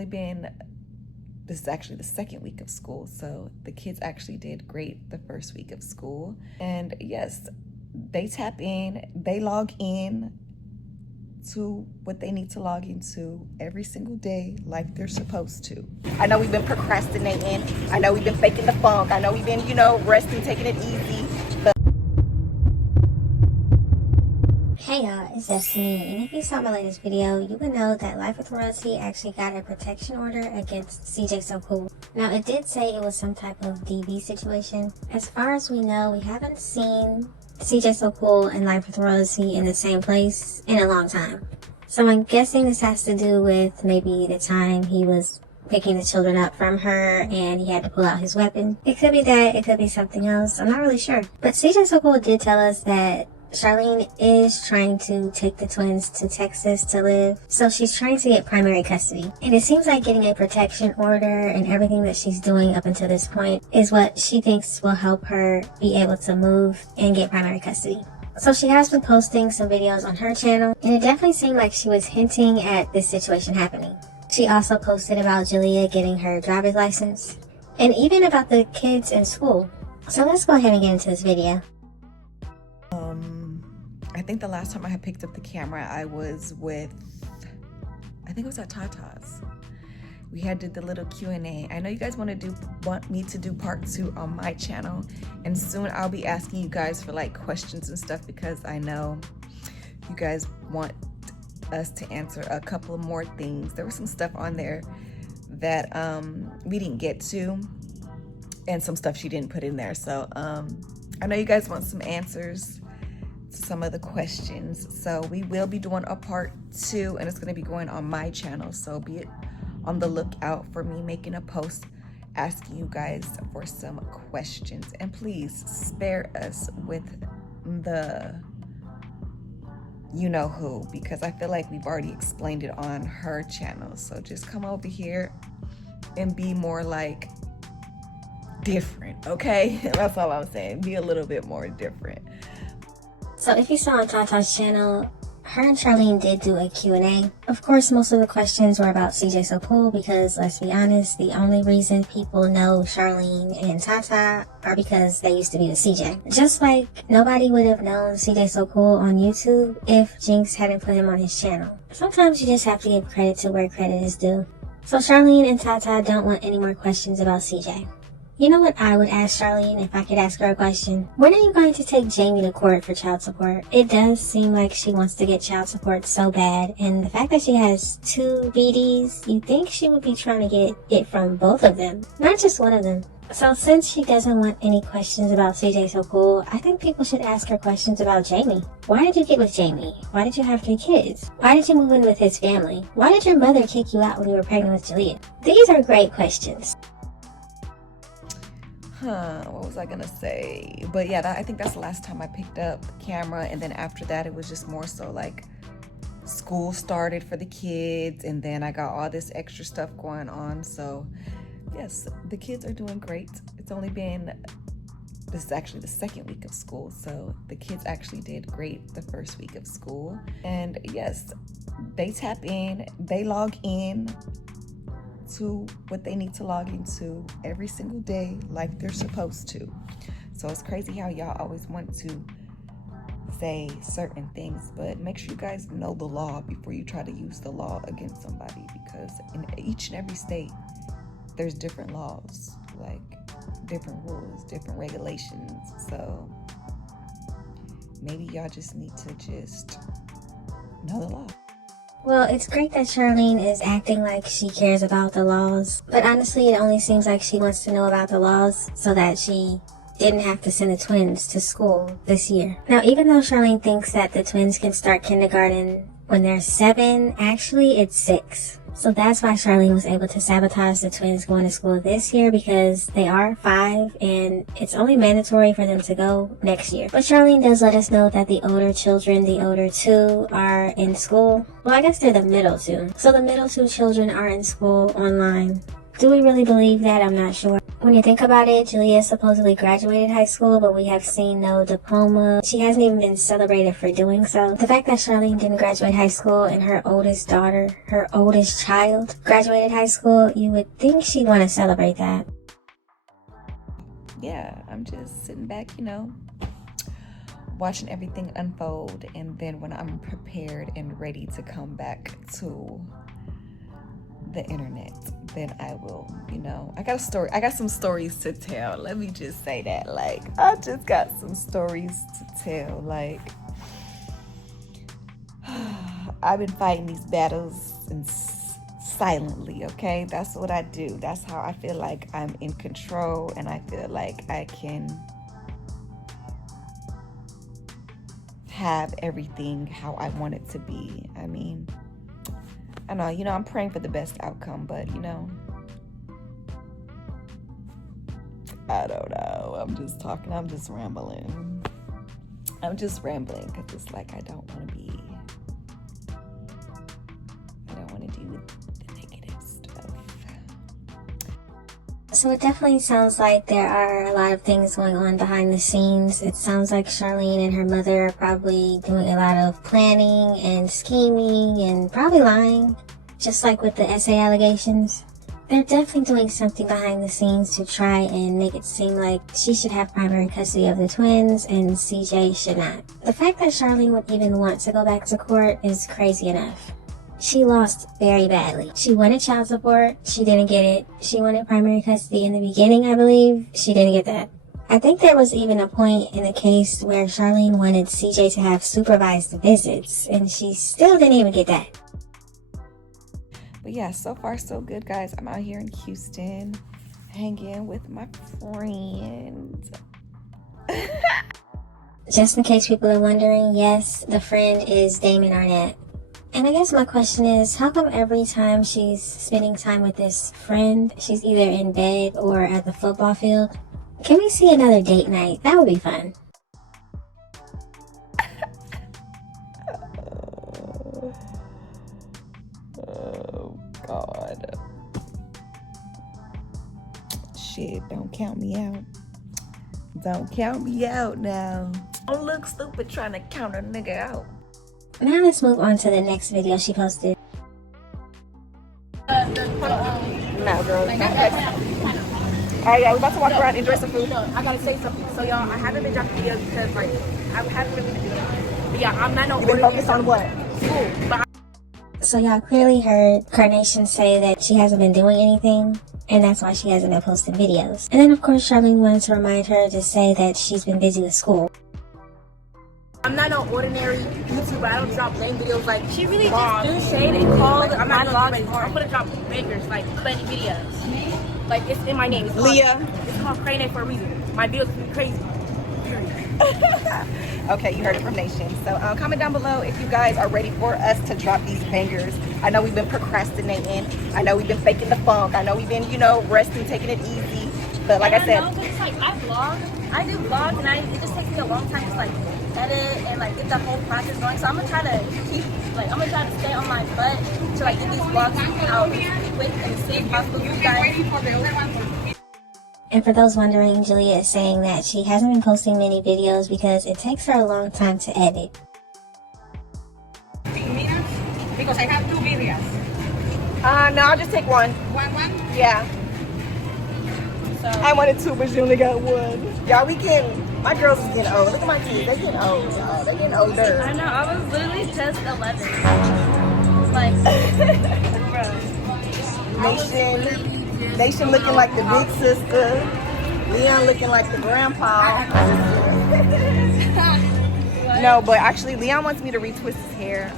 only been, this is actually the second week of school, so the kids actually did great the first week of school. And yes, they tap in, they log in to what they need to log into every single day like they're supposed to. I know we've been procrastinating, I know we've been faking the funk, I know we've been, you know, resting, taking it easy, but hey y'all, it's Destiny, and if you saw my latest video, you would know that Life with Royalty actually got a protection order against CJ So Cool. Now, it did say it was some type of DV situation. As far as we know, we haven't seen CJ So Cool and Life with Royalty in the same place in a long time. So I'm guessing this has to do with maybe the time he was picking the children up from her and he had to pull out his weapon. It could be that, it could be something else, I'm not really sure. But CJ So Cool did tell us that Charlene is trying to take the twins to Texas to live, so she's trying to get primary custody. And it seems like getting a protection order and everything that she's doing up until this point is what she thinks will help her be able to move and get primary custody. So she has been posting some videos on her channel, and it definitely seemed like she was hinting at this situation happening. She also posted about Jaaliyah getting her driver's license, and even about the kids in school. So let's go ahead and get into this video. I think the last time I had picked up the camera, I was with, I think it was at Tata's. We had did the little Q&A. I know you guys want me to do part 2 on my channel, and soon I'll be asking you guys for like questions and stuff, because I know you guys want us to answer a couple of more things. There was some stuff on there that we didn't get to, and some stuff she didn't put in there. So I know you guys want some answers to some of the questions, so we will be doing a part 2, and it's going to be going on my channel, so be on the lookout for me making a post asking you guys for some questions. And please spare us with the you know who, because I feel like we've already explained it on her channel. So just come over here and be more like different, okay? That's all I'm saying, be a little bit more different. So if you saw on Tata's channel, her and Charlene did do a Q&A. Of course, most of the questions were about CJ So Cool, because let's be honest, the only reason people know Charlene and Tata are because they used to be with CJ. Just like nobody would have known CJ So Cool on YouTube if Jinx hadn't put him on his channel. Sometimes you just have to give credit to where credit is due. So Charlene and Tata don't want any more questions about CJ. You know what I would ask Charlene if I could ask her a question? When are you going to take Jamie to court for child support? It does seem like she wants to get child support so bad, and the fact that she has 2 BDs, you'd think she would be trying to get it from both of them, not just one of them. So since she doesn't want any questions about CJ So Cool, I think people should ask her questions about Jamie. Why did you get with Jamie? Why did you have 3 kids? Why did you move in with his family? Why did your mother kick you out when you were pregnant with Jaaliyah? These are great questions. What was I gonna say? But yeah, I think that's the last time I picked up the camera, and then after that it was just more so like school started for the kids, and then I got all this extra stuff going on. So yes, the kids are doing great. It's only been, this is actually the second week of school, so the kids actually did great the first week of school. And yes, they tap in, they log in to what they need to log into every single day like they're supposed to. So it's crazy how y'all always want to say certain things, but make sure you guys know the law before you try to use the law against somebody, because in each and every state there's different laws, like different rules, different regulations. So maybe y'all just need to just know the law. Well, it's great that Charlene is acting like she cares about the laws, but honestly, it only seems like she wants to know about the laws so that she didn't have to send the twins to school this year. Now, even though Charlene thinks that the twins can start kindergarten when they're 7, actually it's 6. So that's why Charlene was able to sabotage the twins going to school this year, because they are 5 and it's only mandatory for them to go next year. But Charlene does let us know that the older children, the older 2, are in school. Well, I guess they're the middle 2. So the middle 2 children are in school online. Do we really believe that? I'm not sure. When you think about it, Jaaliyah supposedly graduated high school, but we have seen no diploma. She hasn't even been celebrated for doing so. The fact that Charlene didn't graduate high school and her oldest daughter, her oldest child, graduated high school, you would think she'd want to celebrate that. Yeah, I'm just sitting back, you know, watching everything unfold, and then when I'm prepared and ready to come back to the internet, then I will, you know, I got some stories to tell. Let me just say that. Like, I just got some stories to tell. Like, I've been fighting these battles and silently, okay? That's what I do. That's how I feel like I'm in control, and I feel like I can have everything how I want it to be. I mean, I know, you know, I'm praying for the best outcome, but, you know, I don't know. I'm just talking. I'm just rambling. I'm just rambling because it's like I don't want to do the negative stuff. So it definitely sounds like there are a lot of things going on behind the scenes. It sounds like Charlene and her mother are probably doing a lot of planning and scheming and probably lying, just like with the essay allegations. They're definitely doing something behind the scenes to try and make it seem like she should have primary custody of the twins and CJ should not. The fact that Charlene would even want to go back to court is crazy enough. She lost very badly. She wanted child support. She didn't get it. She wanted primary custody in the beginning, I believe. She didn't get that. I think there was even a point in the case where Charlene wanted CJ to have supervised visits, and she still didn't even get that. But yeah, so far so good, guys. I'm out here in Houston, hanging with my friend. Just in case people are wondering, yes, the friend is Damon Arnett. And I guess my question is, how come every time she's spending time with this friend, she's either in bed or at the football field? Can we see another date night? That would be fun. Oh, God. Shit, don't count me out. Don't count me out now. Don't look stupid trying to count a nigga out. Now let's move on to the next video she posted. No, girl. Alright, yeah, we're about to walk around and enjoy some food. I gotta say something. So y'all, I haven't been dropping videos because like I haven't really been doing it. But yeah, I'm not no. You been focused on what? School. But So y'all clearly heard Carnation say that she hasn't been doing anything, and that's why she hasn't been posting videos. And then of course Charlene wanted to remind her to say that she's been busy with school. I'm not no ordinary YouTuber. I don't drop lame videos like she really just do shade and call. Like, I'm not gonna I'm gonna drop bangers like plenty videos. Like it's in my name. It's Leah. It's called Cray Name for a reason. My videos be crazy. Okay, you heard it from Nation. So comment down below if you guys are ready for us to drop these bangers. I know we've been procrastinating. I know we've been faking the funk. I know we've been, you know, resting, taking it easy. But like I said, know, it's like I vlog. I do vlogs, and it just takes me a long time to like edit and like get the whole process going. So I'm gonna try to I'm gonna try to stay on my butt to like get these vlogs out quick and as soon as possible for you guys. And for those wondering, Jaaliyah is saying that she hasn't been posting many videos because it takes her a long time to edit. Because I have 2 videos. no, I'll just take one. One? Yeah. So I wanted 2, but she only got 1. Y'all, we getting, my girls is getting old. Look at my kids, they getting old, y'all. They getting older. I know, I was literally just 11. Like, bro. Nation looking like the big sister. Leon looking like the grandpa. No, but actually, Leon wants me to retwist his hair.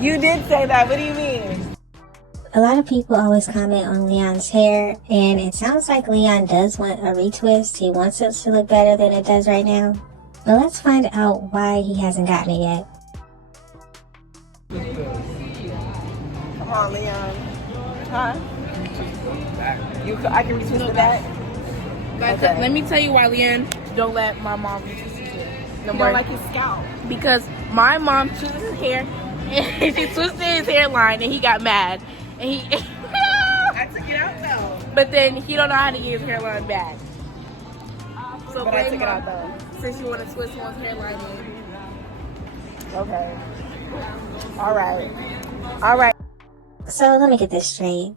You did say that. What do you mean? A lot of people always comment on Leon's hair, and it sounds like Leon does want a retwist. He wants it to look better than it does right now. But let's find out why he hasn't gotten it yet. Come on, Leon. Huh? I can retwist the back? Okay. Let me tell you why Leanne don't let my mom retwist his hair. You don't like his scalp? Because my mom twisted his hair, and she twisted his hairline, and he got mad. And he I took it out though. But then he don't know how to get his hairline back. So But I blame took it out mom, though. since you want to switch someone's hairline in. Okay. All right. So let me get this straight.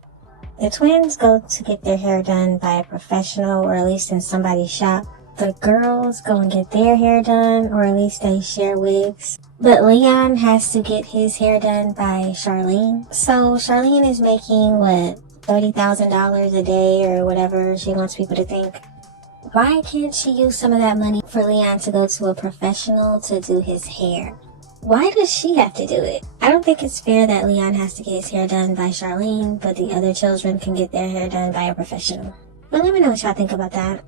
The twins go to get their hair done by a professional, or at least in somebody's shop. The girls go and get their hair done, or at least they share wigs. But Leon has to get his hair done by Charlene. So Charlene is making, what, $30,000 a day or whatever she wants people to think. Why can't she use some of that money for Leon to go to a professional to do his hair? Why does she have to do it? I don't think it's fair that Leon has to get his hair done by Charlene, but the other children can get their hair done by a professional. But let me know what y'all think about that.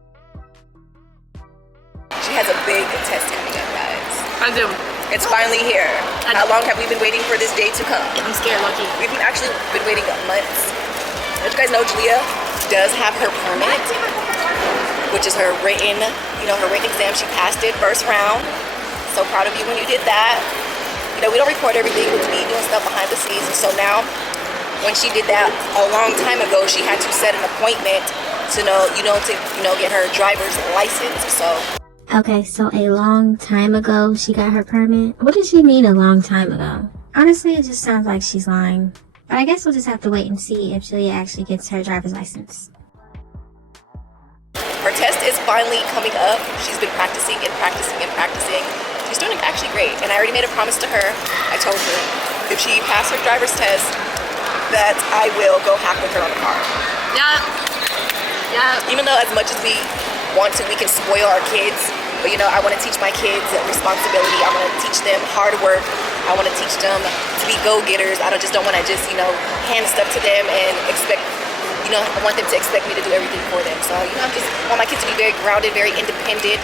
She has a big test coming up, guys. I do. It's finally here. How long have we been waiting for this day to come? I'm scared, Lucky. We've actually been waiting months. As you guys know, Jaaliyah does have her permit, which is her written, her written exam. She passed it first round. So proud of you when you did that. We don't record everything, but we be doing stuff behind the scenes. And so now, when she did that a long time ago, she had to set an appointment to get her driver's license. So. Okay, so a long time ago she got her permit? What does she mean a long time ago? Honestly, it just sounds like she's lying. But I guess we'll just have to wait and see if Jaaliyah actually gets her driver's license. Her test is finally coming up. She's been practicing and practicing and practicing. She's doing actually great. And I already made a promise to her. I told her if she passed her driver's test, that I will go hack with her on the car. Yeah. Even though as much as we want to, we can spoil our kids. But I want to teach my kids responsibility. I want to teach them hard work. I want to teach them to be go-getters. I don't want to just, hand stuff to them and expect, I want them to expect me to do everything for them. So, I just want my kids to be very grounded, very independent.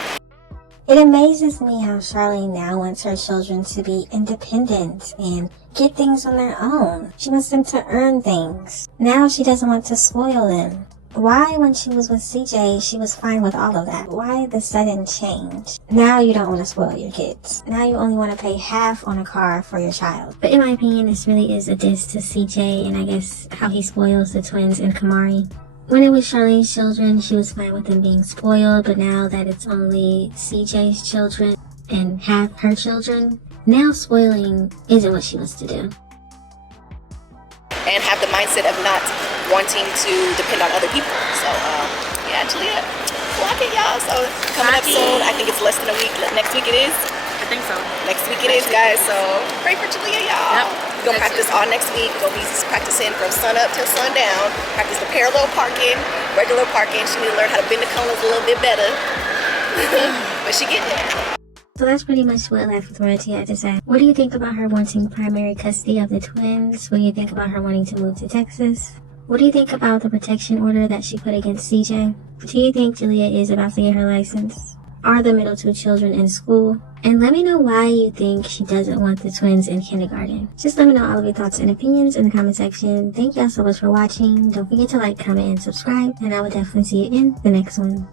It amazes me how Charlene now wants her children to be independent and get things on their own. She wants them to earn things. Now she doesn't want to spoil them. Why, when she was with CJ, she was fine with all of that? Why the sudden change? Now you don't want to spoil your kids. Now you only want to pay half on a car for your child. But in my opinion, this really is a diss to CJ and I guess how he spoils the twins and Kamari. When it was Charlene's children, she was fine with them being spoiled, but now that it's only CJ's children and half her children, now spoiling isn't what she wants to do. And have the mindset of not wanting to depend on other people. So, yeah, Jaaliyah, clock it, y'all. So, coming up soon. I think it's less than a week. Next week it is. I think so. Next week it is, guys. So, pray for Jaaliyah, y'all. Yep. We're going to practice all next week. We're going to be practicing from sun up till sundown. Practice the parallel parking, regular parking. She need to learn how to bend the corners a little bit better. But she getting there. So that's pretty much what Life with Royalty had to say. What do you think about her wanting primary custody of the twins? What do you think about her wanting to move to Texas? What do you think about the protection order that she put against CJ? Do you think Jaaliyah is about to get her license? Are the middle two children in school? And let me know why you think she doesn't want the twins in kindergarten. Just let me know all of your thoughts and opinions in the comment section. Thank y'all so much for watching. Don't forget to like, comment, and subscribe. And I will definitely see you in the next one.